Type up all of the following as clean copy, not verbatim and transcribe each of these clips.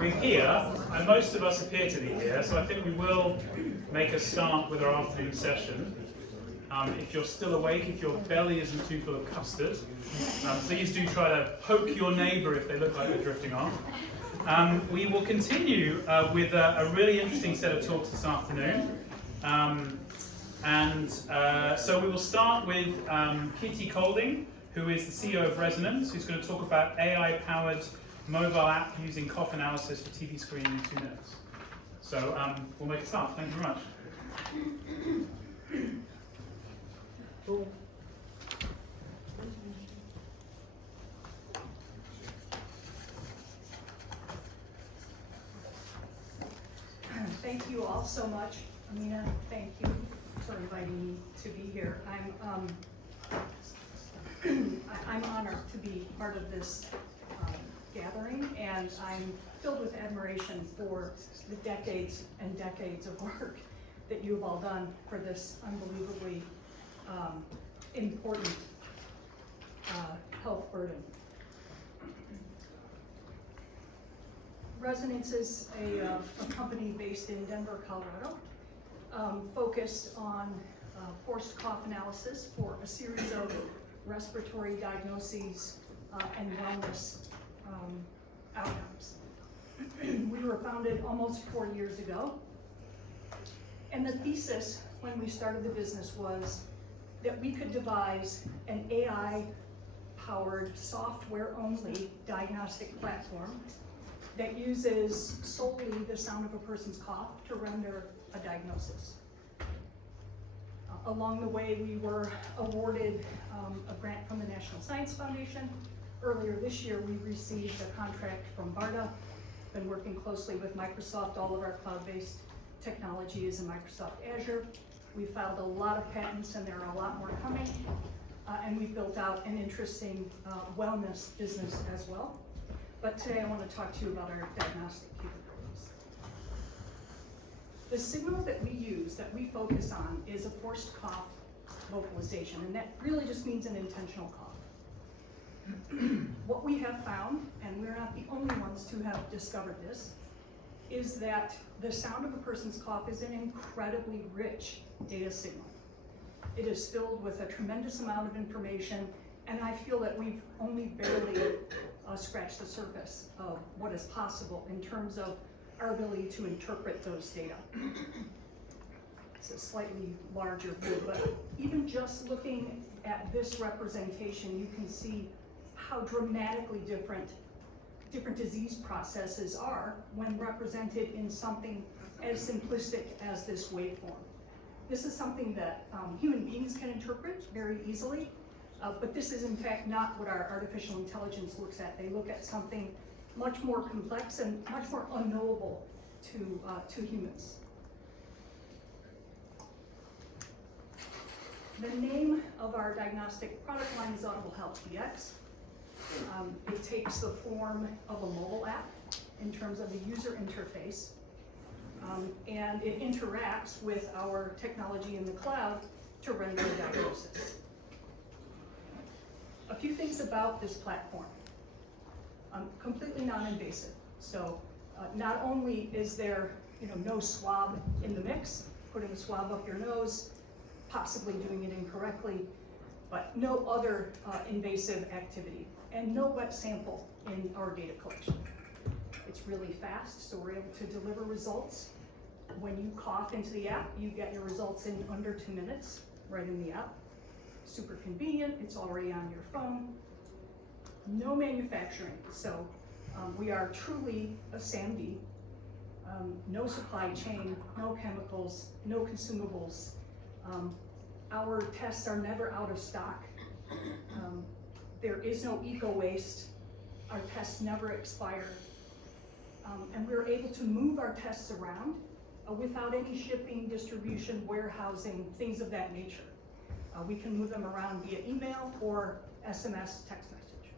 we're here, and most of us appear to be here, so I think we will make a start with our afternoon session. If you're still awake, if your belly isn't too full of custard, please do try to poke your neighbour if they look like they're drifting off. We will continue with a really interesting set of talks this afternoon. So we will start with Kitty Kolding, who is the CEO of RAIsonance, who's going to talk about AI-powered mobile app using cough analysis for TV screening in 2 minutes. So we'll make a start. Thank you very much. Cool. Thank you all so much. Amina, thank you for inviting me to be here. I'm honored to be part of this gathering, and I'm filled with admiration for the decades and decades of work that you've all done for this unbelievably important health burden. RAIsonance is a company based in Denver, Colorado, focused on forced cough analysis for a series of respiratory diagnoses and wellness outcomes. We were founded almost 4 years ago, and the thesis when we started the business was that we could devise an AI-powered, software-only diagnostic platform that uses solely the sound of a person's cough to render a diagnosis. Along the way, we were awarded a grant from the National Science Foundation. Earlier this year, we received a contract from BARDA. Been working closely with Microsoft. All of our cloud-based technology is in Microsoft Azure. We filed a lot of patents, and there are a lot more coming. And we've built out an interesting wellness business as well. But today I want to talk to you about our diagnostic capabilities. The signal that we use, that we focus on, is a forced cough vocalization, and that really just means an intentional cough. What we have found, and we're not the only ones to have discovered this, is that the sound of a person's cough is an incredibly rich data signal. It is filled with a tremendous amount of information, and I feel that we've only barely scratched the surface of what is possible in terms of our ability to interpret those data. It's a slightly larger view, but even just looking at this representation, you can see how dramatically different disease processes are when represented in something as simplistic as this waveform. This is something that human beings can interpret very easily. But this is in fact not what our artificial intelligence looks at. They look at something much more complex and much more unknowable to humans. The name of our diagnostic product line is Audible Health DX. It takes the form of a mobile app in terms of the user interface, and it interacts with our technology in the cloud to render a diagnosis. A few things about this platform. Completely non-invasive. So not only is there no swab in the mix, putting a swab up your nose, possibly doing it incorrectly, but no other invasive activity, and no wet sample in our data collection. It's really fast, so we're able to deliver results. When you cough into the app, you get your results in under 2 minutes, right in the app. Super convenient, it's already on your phone. No manufacturing, so we are truly a SAMD. No supply chain, no chemicals, no consumables. Our tests are never out of stock. There is no eco-waste. Our tests never expire. And we're able to move our tests around without any shipping, distribution, warehousing, things of that nature. We can move them around via email or SMS text message.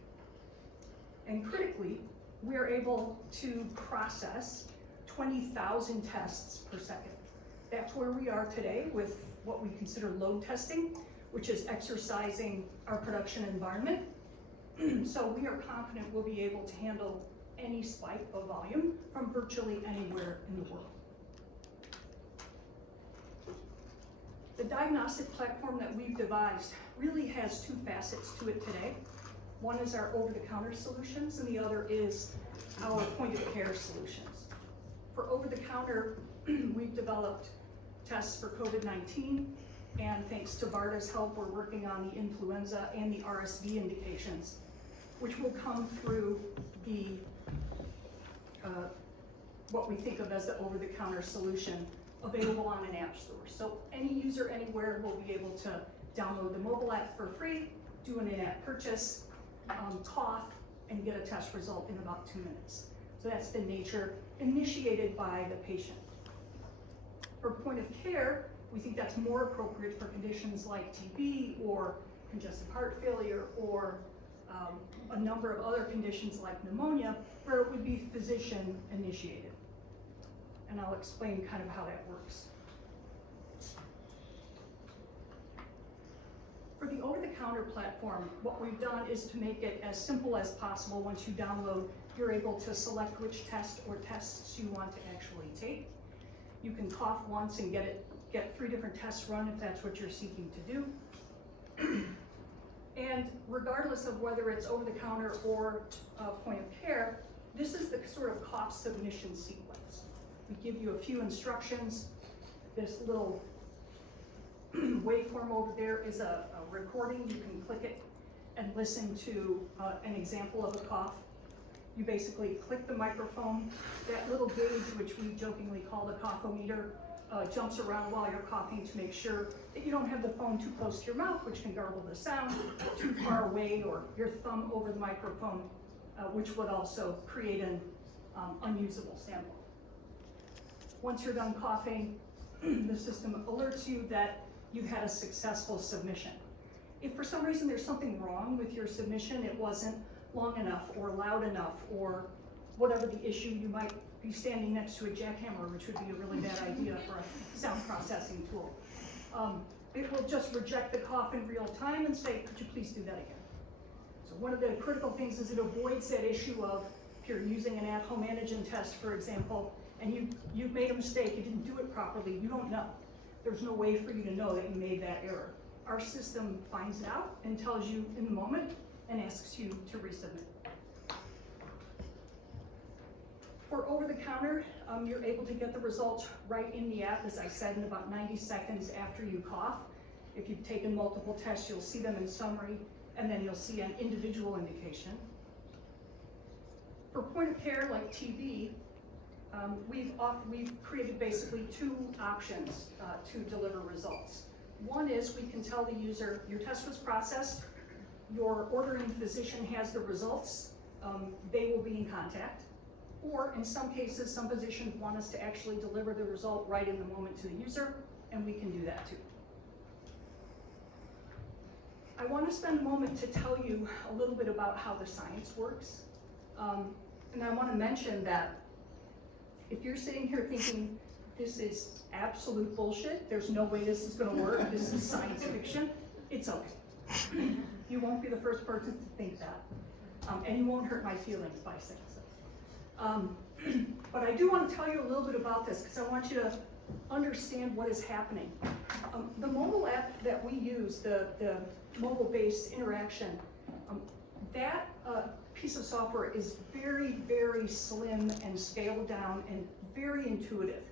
And critically, we're able to process 20,000 tests per second. That's where we are today with what we consider load testing, which is exercising our production environment. So we are confident we'll be able to handle any spike of volume from virtually anywhere in the world. The diagnostic platform that we've devised really has two facets to it today. One is our over-the-counter solutions, and the other is our point-of-care solutions. For over-the-counter, we've developed tests for COVID-19, and thanks to BARDA's help, we're working on the influenza and the RSV indications, which will come through the what we think of as the over-the-counter solution available on an app store. So any user anywhere will be able to download the mobile app for free, do an in-app purchase, cough, and get a test result in about 2 minutes. So that's the nature, initiated by the patient. For point of care, we think that's more appropriate for conditions like TB or congestive heart failure or a number of other conditions like pneumonia, where it would be physician initiated. And I'll explain kind of how that works. For the over-the-counter platform, what we've done is to make it as simple as possible. Once you download, you're able to select which test or tests you want to actually take. You can cough once and get 3 different tests run if that's what you're seeking to do. And regardless of whether it's over-the-counter or point of care, this is the sort of cough submission sequence. We give you a few instructions. This little waveform over there is a recording. You can click it and listen to an example of a cough. You basically click the microphone. That little gauge, which we jokingly call the coughometer, jumps around while you're coughing to make sure that you don't have the phone too close to your mouth, which can garble the sound, too far away, or your thumb over the microphone, which would also create an unusable sample. Once you're done coughing, the system alerts you that you've had a successful submission. If for some reason there's something wrong with your submission, it wasn't long enough or loud enough or whatever the issue, you might be standing next to a jackhammer, which would be a really bad idea for a sound processing tool. It will just reject the cough in real time and say, could you please do that again? So one of the critical things is it avoids that issue of if you're using an at-home antigen test, for example, and you've made a mistake, you didn't do it properly, you don't know. There's no way for you to know that you made that error. Our system finds it out and tells you in the moment and asks you to resubmit. For over-the-counter, you're able to get the results right in the app, as I said, in about 90 seconds after you cough. If you've taken multiple tests, you'll see them in summary, and then you'll see an individual indication. For point of care like TB, we've created basically 2 options to deliver results. One is we can tell the user your test was processed, your ordering physician has the results, they will be in contact. Or in some cases, some physicians want us to actually deliver the result right in the moment to the user, and we can do that too. I want to spend a moment to tell you a little bit about how the science works. And I want to mention that if you're sitting here thinking, this is absolute bullshit, there's no way this is going to work, this is science fiction, it's okay. You won't be the first person to think that. And you won't hurt my feelings by saying so. But I do want to tell you a little bit about this because I want you to understand what is happening. The mobile app that we use, the mobile-based interaction, that piece of software is very, very slim and scaled down and very intuitive.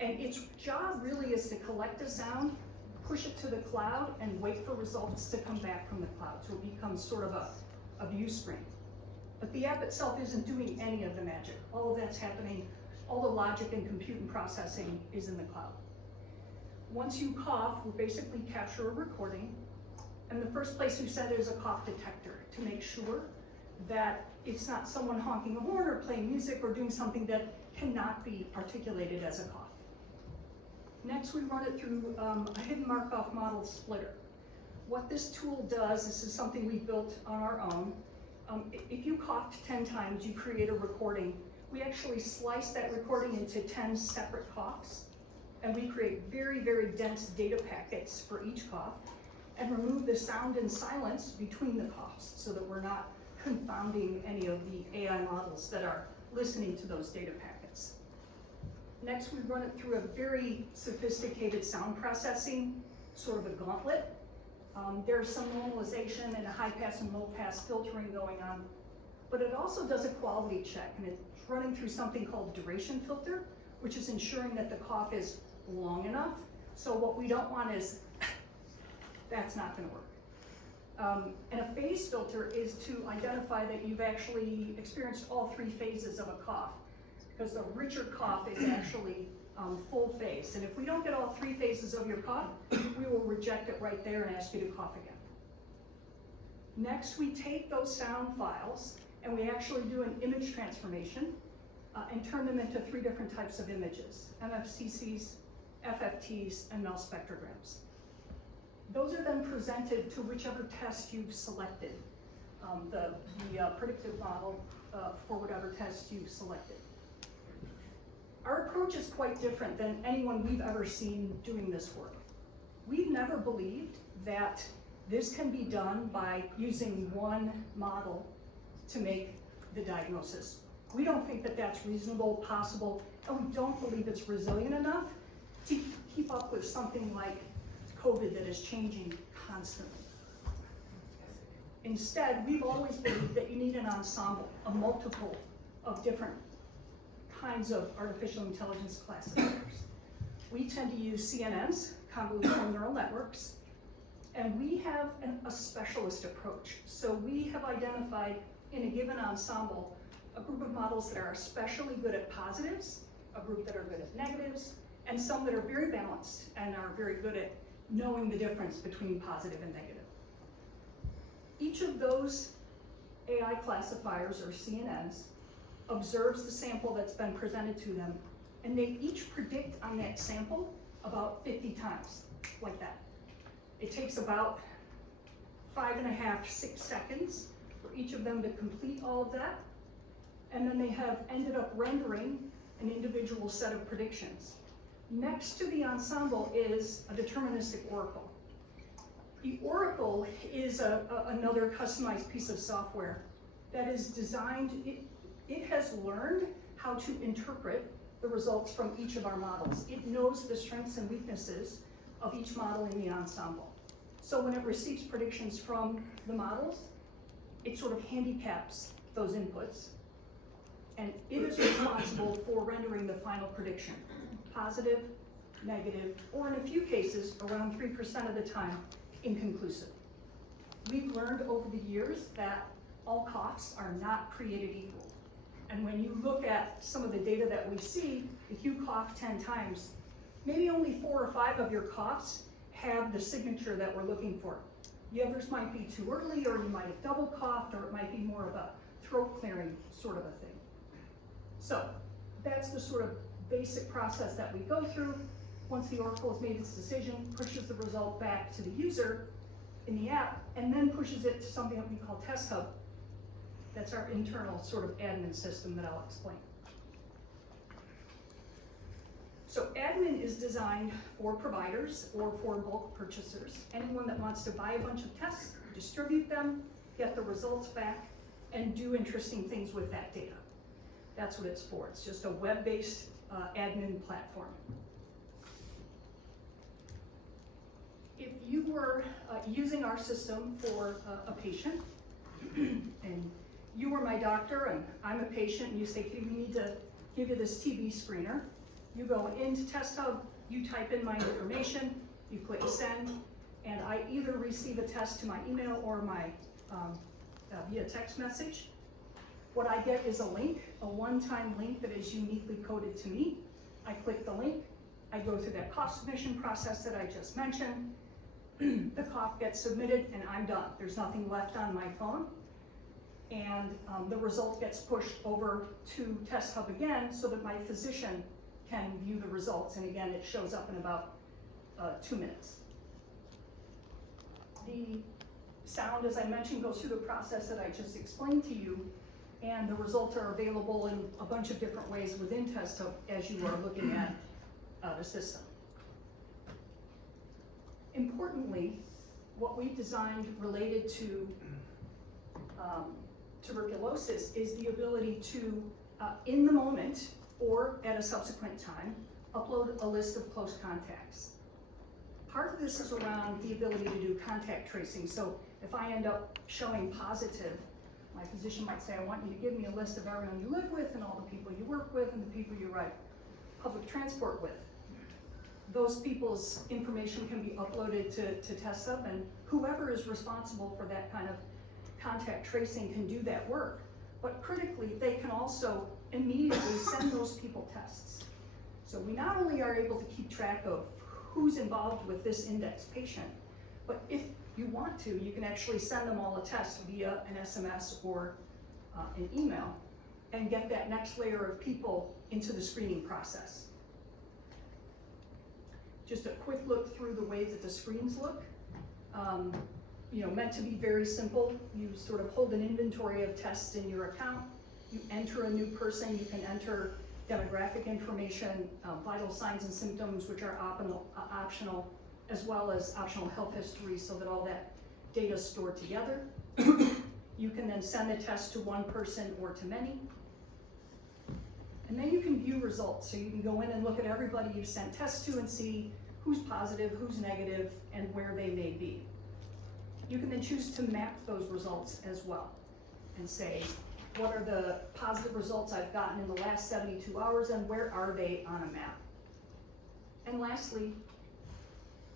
And its job really is to collect the sound, push it to the cloud, and wait for results to come back from the cloud. So it becomes sort of a view screen. But the app itself isn't doing any of the magic. All of that's happening, all the logic and compute and processing is in the cloud. Once you cough, we basically capture a recording, and the first place we set it is a cough detector to make sure that it's not someone honking a horn or playing music or doing something that cannot be articulated as a cough. Next, we run it through a hidden Markov model splitter. What this tool does, this is something we built on our own. If you coughed 10 times, you create a recording. We actually slice that recording into 10 separate coughs, and we create very, very dense data packets for each cough, and remove the sound and silence between the coughs so that we're not confounding any of the AI models that are listening to those data packets. Next, we run it through a very sophisticated sound processing, sort of a gauntlet. There's some normalization and a high pass and low pass filtering going on, but it also does a quality check, and it's running through something called duration filter, which is ensuring that the cough is long enough. So what we don't want is, that's not gonna work. And a phase filter is to identify that you've actually experienced all three phases of a cough, because the richer cough is actually full phase. And if we don't get all three phases of your cough, we will reject it right there and ask you to cough again. Next, we take those sound files and we actually do an image transformation and turn them into three different types of images: MFCCs, FFTs, and MEL spectrograms. Those are then presented to whichever test you've selected, the predictive model for whatever test you've selected. Our approach is quite different than anyone we've ever seen doing this work. We've never believed that this can be done by using one model to make the diagnosis. We don't think that that's reasonable, possible, and we don't believe it's resilient enough to keep up with something like COVID that is changing constantly. Instead, we've always believed that you need an ensemble, a multiple of different kinds of artificial intelligence classifiers. We tend to use CNNs, convolutional neural networks, and we have a specialist approach. So we have identified in a given ensemble a group of models that are especially good at positives, a group that are good at negatives, and some that are very balanced and are very good at knowing the difference between positive and negative. Each of those AI classifiers, or CNNs, observes the sample that's been presented to them, and they each predict on that sample about 50 times, like that. It takes about 5.5, 6 seconds for each of them to complete all of that, and then they have ended up rendering an individual set of predictions. Next to the ensemble is a deterministic oracle. The oracle is another customized piece of software that is designed, it has learned how to interpret the results from each of our models. It knows the strengths and weaknesses of each model in the ensemble. So when it receives predictions from the models, it sort of handicaps those inputs, and it is responsible for rendering the final prediction: positive, negative, or in a few cases, around 3% of the time, inconclusive. We've learned over the years that all coughs are not created equal. And when you look at some of the data that we see, if you cough 10 times, maybe only 4 or 5 of your coughs have the signature that we're looking for. The others might be too early, or you might have double coughed, or it might be more of a throat clearing sort of a thing. So that's the sort of basic process that we go through. Once the oracle has made its decision, pushes the result back to the user in the app, and then pushes it to something that we call Test Hub. That's our internal sort of admin system that I'll explain. So admin is designed for providers or for bulk purchasers, anyone that wants to buy a bunch of tests, distribute them, get the results back, and do interesting things with that data. That's what it's for. It's just a web-based admin platform. If you were using our system for a patient, and you were my doctor and I'm a patient, and you say, hey, we need to give you this TB screener, you go into Test Hub, you type in my information, you click send, and I either receive a test to my email or my via text message. What I get is a link, a one-time link that is uniquely coded to me. I click the link, I go through that cough submission process that I just mentioned. The cough gets submitted and I'm done. There's nothing left on my phone. And the result gets pushed over to Test Hub again so that my physician can view the results. And again, it shows up in about 2 minutes. The sound, as I mentioned, goes through the process that I just explained to you, and the results are available in a bunch of different ways within Test Hub as you are looking at the system. Importantly, what we designed related to tuberculosis is the ability to, in the moment or at a subsequent time, upload a list of close contacts. Part of this is around the ability to do contact tracing. So if I end up showing positive, my physician might say, I want you to give me a list of everyone you live with and all the people you work with and the people you ride public transport with. Those people's information can be uploaded to TestUp, and whoever is responsible for that kind of contact tracing can do that work. But critically, they can also immediately send those people tests. So we not only are able to keep track of who's involved with this index patient, but if you want to, you can actually send them all a test via an SMS or an email and get that next layer of people into the screening process. Just a quick look through the way that the screens look. Meant to be very simple. You sort of hold an inventory of tests in your account. You enter a new person. You can enter demographic information, vital signs and symptoms, which are optional, as well as optional health history, so that all that data is stored together. You can then send the test to one person or to many. And then you can view results. So you can go in and look at everybody you've sent tests to and see who's positive, who's negative, and where they may be. You can then choose to map those results as well and say, what are the positive results I've gotten in the last 72 hours and where are they on a map? And lastly,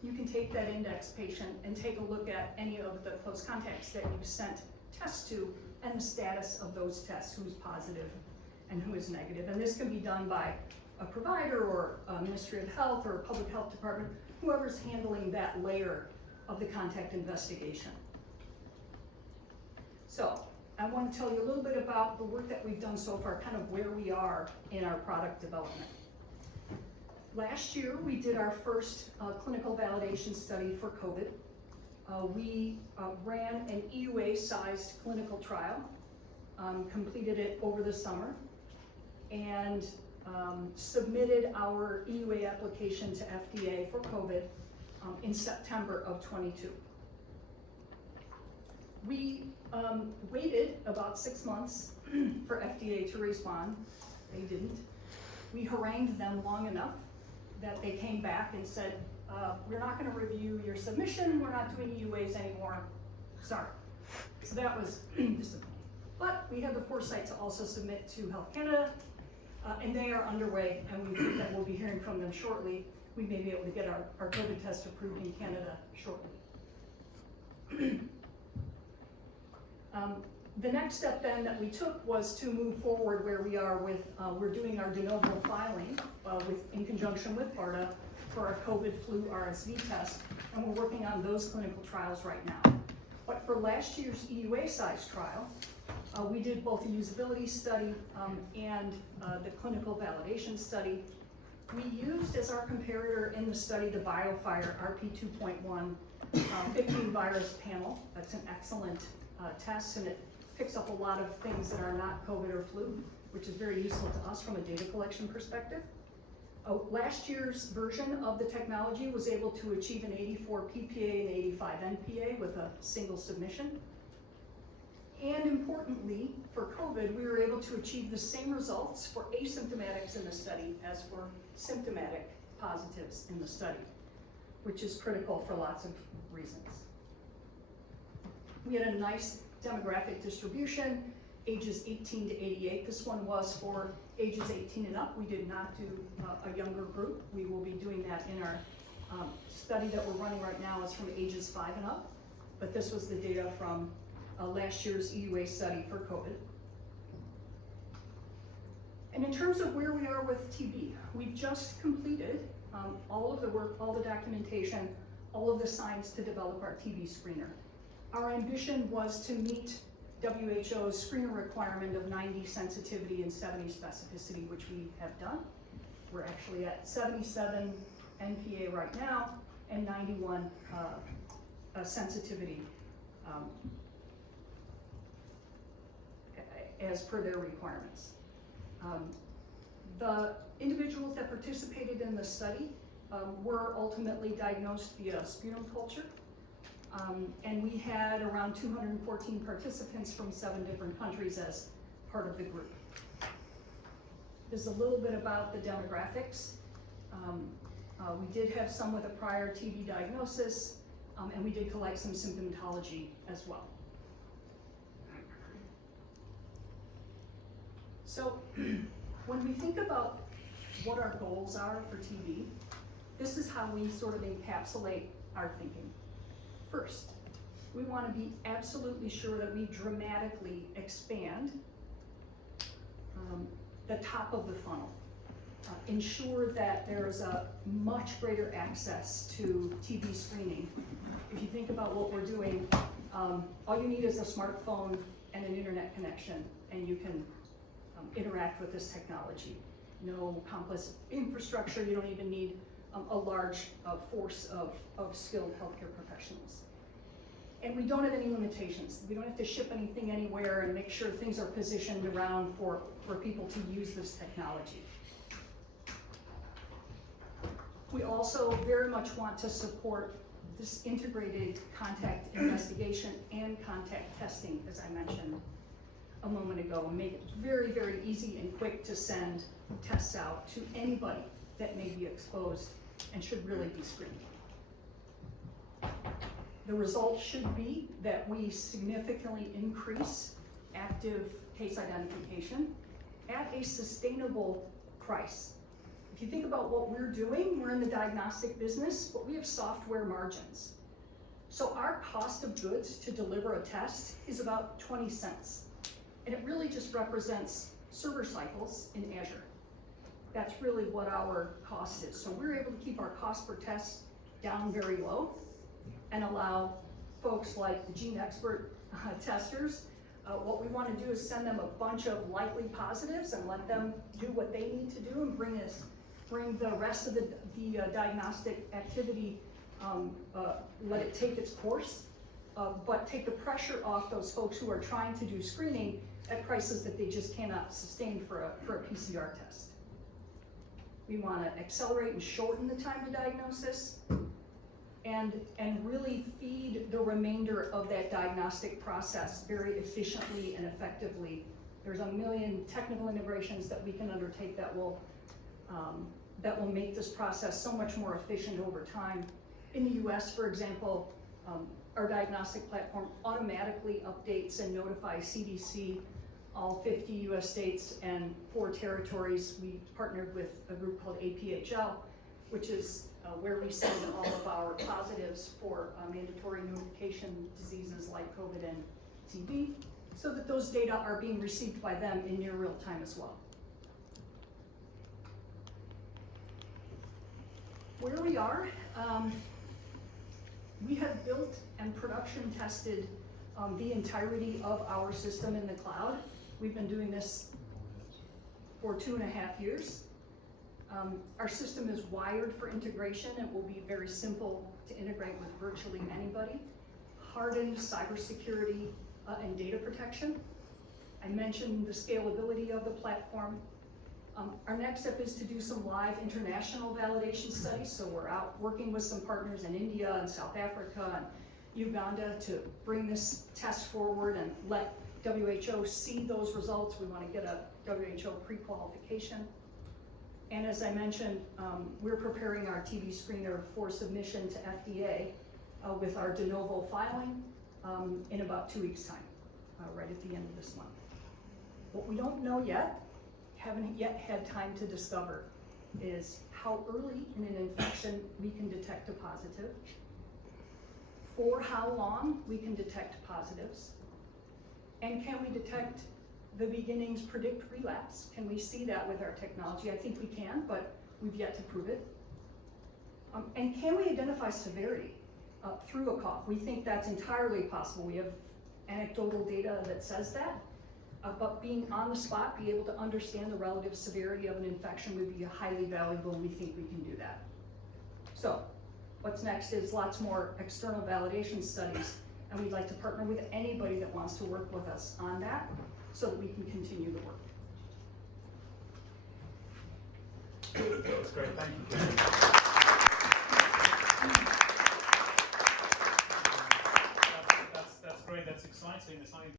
you can take that index patient and take a look at any of the close contacts that you've sent tests to and the status of those tests, who's positive and who is negative. And this can be done by a provider or a Ministry of Health or a public health department, whoever's handling that layer of the contact investigation. So I want to tell you a little bit about the work that we've done so far, kind of where we are in our product development. Last year, we did our first clinical validation study for COVID. We ran an EUA-sized clinical trial, completed it over the summer, and submitted our EUA application to FDA for COVID in September of 22. We waited about 6 months for FDA to respond. They didn't. We harangued them long enough that they came back and said, we're not going to review your submission, we're not doing EUAs anymore, sorry. So that was disappointing. But we had the foresight to also submit to Health Canada, and they are underway, and we think that we'll be hearing from them shortly. We may be able to get our COVID test approved in Canada shortly. The next step then that we took was to move forward where we are with, we're doing our de novo filing in conjunction with BARDA for our COVID flu RSV test, and we're working on those clinical trials right now. But for last year's EUA size trial, we did both a usability study and the clinical validation study. We used as our comparator in the study the BioFire RP2.1 15 virus panel. That's an excellent test, and it picks up a lot of things that are not COVID or flu, which is very useful to us from a data collection perspective. Last year's version of the technology was able to achieve an 84 PPA and 85 NPA with a single submission. And importantly, for COVID, we were able to achieve the same results for asymptomatics in the study as for symptomatic positives in the study, which is critical for lots of reasons. We had a nice demographic distribution, ages 18 to 88. This one was for ages 18 and up. We did not do a younger group. We will be doing that in our study that we're running right now is from ages 5 and up, but this was the data from last year's EUA study for COVID. And in terms of where we are with TB, we've just completed all of the work, all the documentation, all of the science to develop our TB screener. Our ambition was to meet WHO's screener requirement of 90 sensitivity and 70 specificity, which we have done. We're actually at 77 NPA right now and 91 sensitivity as per their requirements. The individuals that participated in the study were ultimately diagnosed via sputum culture. And we had around 214 participants from 7 different countries as part of the group. There's a little bit about the demographics. We did have some with a prior TB diagnosis, and we did collect some symptomatology as well. So when we think about what our goals are for TB, this is how we sort of encapsulate our thinking. First, we want to be absolutely sure that we dramatically expand the top of the funnel. Ensure that there is a much greater access to TB screening. If you think about what we're doing, all you need is a smartphone and an internet connection, and you can interact with this technology. No complex infrastructure. You don't even need a large force of skilled healthcare professionals. And we don't have any limitations. We don't have to ship anything anywhere and make sure things are positioned around for people to use this technology. We also very much want to support this integrated contact investigation and contact testing, as I mentioned a moment ago, and make it very, very easy and quick to send tests out to anybody that may be exposed and should really be screened. The result should be that we significantly increase active case identification at a sustainable price. If you think about what we're doing, we're in the diagnostic business, but we have software margins. So our cost of goods to deliver a test is about 20 cents. And it really just represents server cycles in Azure. That's really what our cost is. So we're able to keep our cost per test down very low and allow folks like the gene expert testers, what we want to do is send them a bunch of likely positives and let them do what they need to do and bring the rest of the diagnostic activity, let it take its course, but take the pressure off those folks who are trying to do screening at prices that they just cannot sustain for a PCR test. We want to accelerate and shorten the time to diagnosis and really feed the remainder of that diagnostic process very efficiently and effectively. There's a million technical integrations that we can undertake that will make this process so much more efficient over time. In the US, for example, our diagnostic platform automatically updates and notifies CDC, all 50 US states and 4 territories. We partnered with a group called APHL, which is where we send all of our positives for mandatory notification diseases like COVID and TB, so that those data are being received by them in near real time as well. Where we are, we have built and production tested the entirety of our system in the cloud. We've been doing this for 2.5 years. Our system is wired for integration. It will be very simple to integrate with virtually anybody. Hardened cybersecurity and data protection. I mentioned the scalability of the platform. Our next step is to do some live international validation studies. So we're out working with some partners in India and South Africa and Uganda to bring this test forward and let WHO see those results. We want to get a WHO pre-qualification. And as I mentioned, we're preparing our TB screener for submission to FDA with our de novo filing in about 2 weeks' time, right at the end of this month. What we don't know yet, haven't yet had time to discover, is how early in an infection we can detect a positive, for how long we can detect positives, and can we detect the beginnings, predict relapse? Can we see that with our technology? I think we can, but we've yet to prove it. And can we identify severity through a cough? We think that's entirely possible. We have anecdotal data that says that, but being on the spot, be able to understand the relative severity of an infection would be highly valuable, and we think we can do that. So what's next is lots more external validation studies, and we'd like to partner with anybody that wants to work with us on that so that we can continue the work. That's great, thank you. that's exciting. It's highly